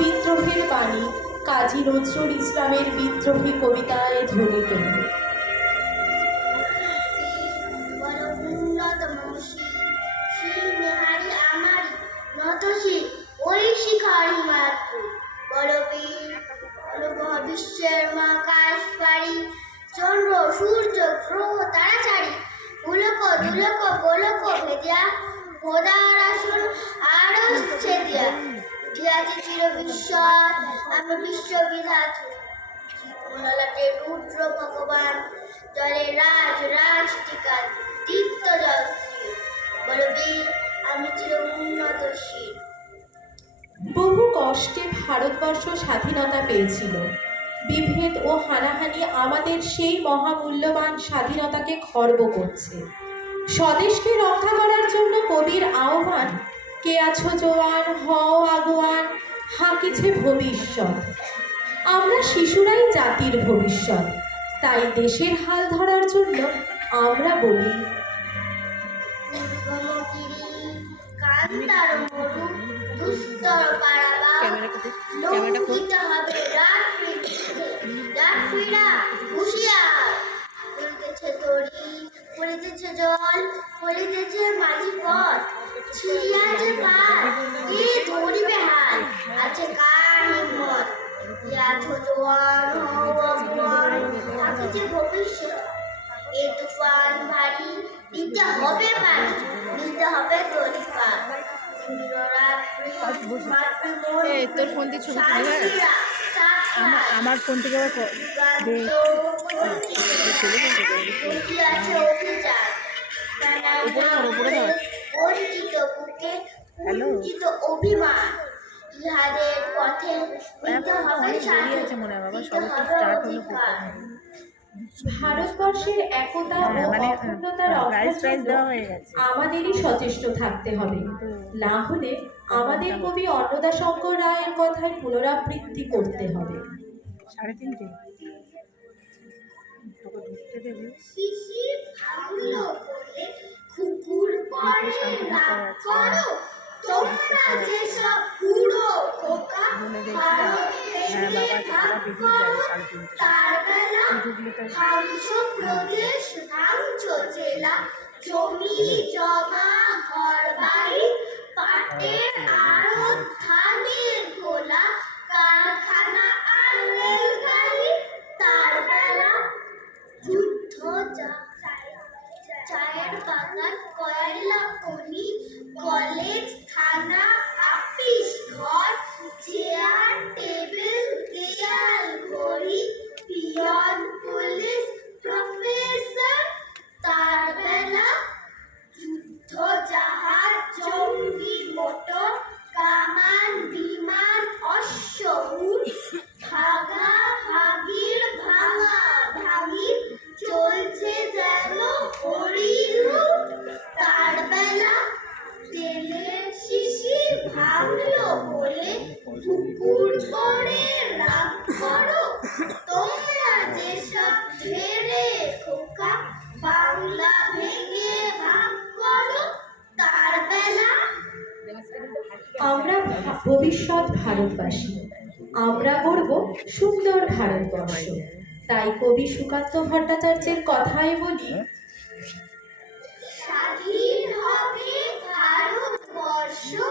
বিদ্রোহের বাণী কাজী নজরুল ইসলামের বিদ্রোহী কবিতায় ধ্বনিত। বিশ্বের মহাকাশ পাড়ি, চন্দ্র সূর্য গ্রহ তারাচারি, উলক দুলক গোলক ভেদিয়া, খোদার আসন আরশ ছেদিয়া, উঠিয়াছে চির বিশ্বর আমি বিশ্ববিধাত্রী, মনলাটে রুদ্র ভগবান, জলে রাজ রাজ টিকা দীপ্ত জল, বলবীর আমি চির উন্নতশীল। বহু কষ্টে ভারতবর্ষ স্বাধীনতা পেয়েছিল। বিভেদ ও হানাহানি আমাদের সেই মহামূল্যবান স্বাধীনতাকে খর্ব করছে। স্বদেশকে রক্ষা করার জন্য কবির আহ্বান, কে আছো জোয়ান হও আগুয়ান, হাঁকিছে ভবিষ্যৎ। আমরা শিশুরাই জাতির ভবিষ্যৎ, তাই দেশের হাল ধরার জন্য আমরা বলি, কান্তার মরু দুস্তর পারাবার, লৌকিতে হবে রাত্রিরা হুঁশিয়ার, পড়িতেছে তরি পড়িতেছে জল পড়িতেছে মাঝি পথ, ছিড়িয়াছে পার কে ধরিবে হাল, আছে কার হিম্মত, আছো জোয়ান হও আগুয়ান, থাকিছে ভবিষ্যৎ। এ তুফান ভারী দিতে হবে পারি, দিতে হবে তরি পার, তোর ফোন দিয়ে ছবি তুলি, আমার ফোন থেকে অভিমান ইহাদের পথে ভারতবর্ষের একতা ও অখণ্ডতা রক্ষার জন্য আমাদেরই সচেষ্ট থাকতে হবে। না হলে আমাদের কবি অন্নদাশঙ্কর রায়ের কথায় পুনরাবৃত্তি করতে হবে। 3:30 তোকে ঢুকতে দেবে। শিশির ভাঙলো বলে কুকুর পরে রাগ করো, তোমরা যেসব বুড়ো খোকা তার বেলা ধ্বংস প্রদেশ ধ্বংস জেলা, জমি জমা ঘর বাড়ি পাটের আড়ত ধানের গোলা, কারখানা আর রেলগাড়ি, তার বেলা যুদ্ধ চায়ের বাগান কয়লা খনি, কলেজ থানা আপিস ঘর, চেয়ার টেবিল দেয়াল ঘড়ি, পিয়ন পুলিশ প্রফেসর, তার বেলা যুদ্ধ জাহাজ জঙ্গি মোটর, কামান বিমান অশ্ব উট, ভাগা ভাগির ভাঙা ভাগি চলছে যেন হরিলুট, তার বেলা তেলের শিশি ভাঙলো বলে পুকুর করে রাগ করো, তোমরা যেসব ঢেরে খোকা বাংলা ভেঙে ভাগ করো, তার বেলা আমরা ভবিষ্যৎ ভারতবাসী, আমরা গড়ব সুন্দর ভারতবর্ষ। তাই কবি সুকান্ত ভট্টাচার্যের কথায় বলি,